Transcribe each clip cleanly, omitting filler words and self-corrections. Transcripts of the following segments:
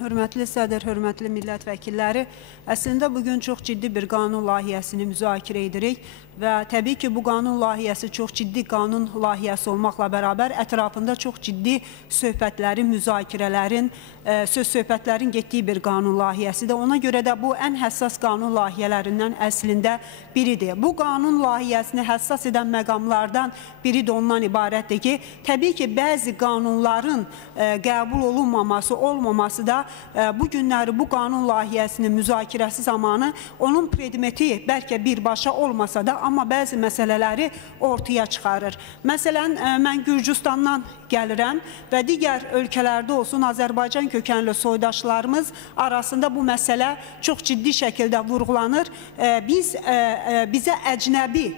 Hörmətli sədr, hörmətli millət vəkilləri, əslində bugün çox ciddi bir qanun layihəsini müzakirə edirik və təbii ki, bu qanun layihəsi çox ciddi qanun layihəsi olmaqla bərabər ətrafında çox ciddi söhbətlərin, müzakirələrin, söz-söhbətlərin getdiyi bir qanun layihəsidir. Ona görə də bu ən həssas qanun layihələrindən əslində biridir. Bu qanun layihəsini həssas edən məqamlardan biri də ondan ibarətdir ki, təbii ki, bəzi qanunların qəbul olunmaması, olmaması da bu günləri bu qanun layihəsinin müzakirəsi zamanı onun predmeti bəlkə birbaşa olmasa da, amma bəzi məsələləri ortaya çıxarır. Məsələn, mən Gürcüstandan gəlirəm və digər ölkələrdə olsun Azərbaycan kökənli soydaşlarımız arasında bu məsələ çox ciddi şəkildə vurğulanır. Bizə əcnəbi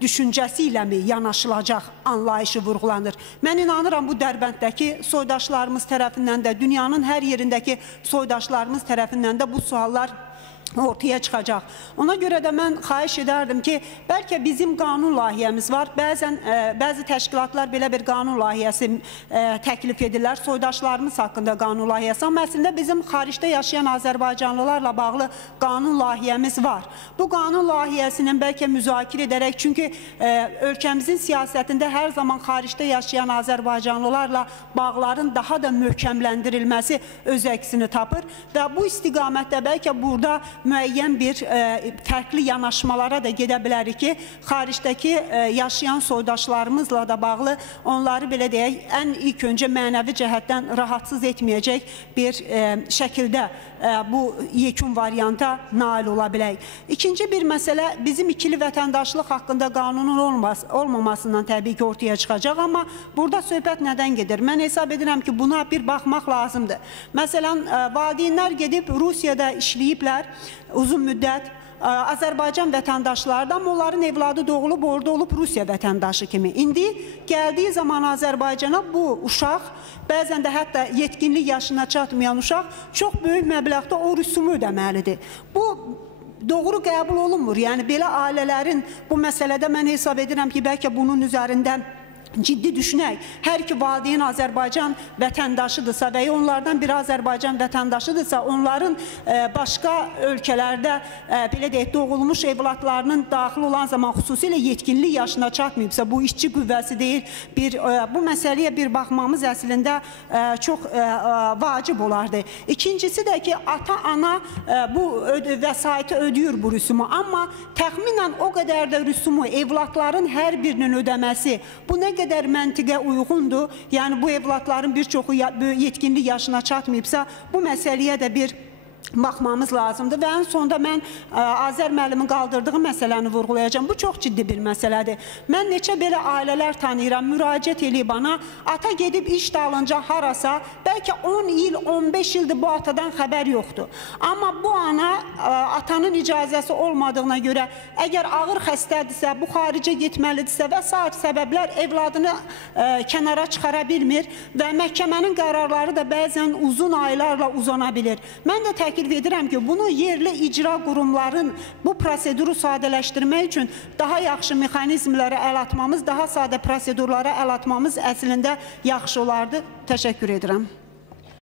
düşüncəsi ilə mi yanaşılacaq anlayışı vurğulanır. Mən inanıram bu Dərbənddəki soydaşlarımız tərəfindən də, dünyanın hər yerindəki soydaşlarımız tərəfindən də bu suallar ortaya çıxacaq. Ona görə də mən xahiş edərdim ki, bəlkə bizim qanun layihəmiz var. Bəzi təşkilatlar belə bir qanun layihəsi təklif edirlər. Soydaşlarımız haqqında qanun layihəsi. Amma əslində bizim xaricdə yaşayan Azərbaycanlılarla bağlı qanun layihəmiz var. Bu qanun layihəsinin bəlkə müzakirə edərək, çünki ölkəmizin siyasətində hər zaman xaricdə yaşayan Azərbaycanlılarla bağların daha da möhkəmləndirilməsi öz əksini tapır və bu istiqamətdə bəlkə burada müəyyən bir fərqli yanaşmalara da gedə bilərik ki, xaricdəki yaşayan soydaşlarımızla da bağlı onları belə deyək, ən ilk öncə mənəvi cəhətdən rahatsız etməyəcək bir şəkildə bu yekun varianta nail ola bilək. İkinci bir məsələ bizim ikili vətəndaşlıq haqqında qanunun olmamasından təbii ki ortaya çıxacaq, amma burada söhbət nədən gedir? Mən hesab edirəm ki, buna bir baxmaq lazımdır. Məsələn, valideynlər gedib Rusiyada işləyiblər uzun müddət, Azərbaycan vətəndaşları da, amma onların evladı doğulub, orada olub Rusiya vətəndaşı kimi. İndi gəldiyi zaman Azərbaycana bu uşaq, bəzən də hətta yetkinlik yaşına çatmayan uşaq çox böyük məbləğdə o rüsumu ödəməlidir. Bu doğru qəbul olunmur. Yəni, belə ailələrin bu məsələdə mən hesab edirəm ki, bəlkə bunun üzərində ciddi düşünək. Hər iki valideyn Azərbaycan vətəndaşıdırsa və ya onlardan biri Azərbaycan vətəndaşıdırsa, onların başqa ölkələrdə belə deyək, doğulmuş evladlarının daxil olan zaman xüsusilə yetkinlik yaşına çatmayıbsa, bu işçi qüvvəsi deyil, bu məsələyə bir baxmamız əslində çox vacib olardı. İkincisi də ki, ata-ana bu vəsaiti ödəyir bu rüsumu, amma təxminən o qədər də rüsumu evladların hər birinin ödəməsi, bu nə qədər məntiqə uyğundur, yəni bu evladların bir çoxu yetkinlik yaşına çatmayıbsa, bu məsələyə də bir baxmamız lazımdır və ən sonda mən Azər müəllimin qaldırdığı məsələni vurğulayacağım. Bu çox ciddi bir məsələdir. Mən neçə belə ailələr tanıyıram, müraciət eləyib bana, ata gedib iş dalınca harasa, bəlkə 10 il, 15 ildir bu atadan xəbər yoxdur. Amma bu ana, atanın icazəsi olmadığına görə, əgər ağır xəstədirsə, bu xaricə getməlidirsə və sair səbəblər evladını kənara çıxara bilmir və məhkəmənin qərarları da bəzən uzun aylarla uzana bilir. Mən də təklif edirəm ki, bunu yerli icra qurumların bu proseduru sadələşdirmək üçün daha yaxşı mexanizmlərə əl atmamız, daha sadə prosedurlara əl atmamız əslində yaxşı olardı. Təşəkkür edirəm.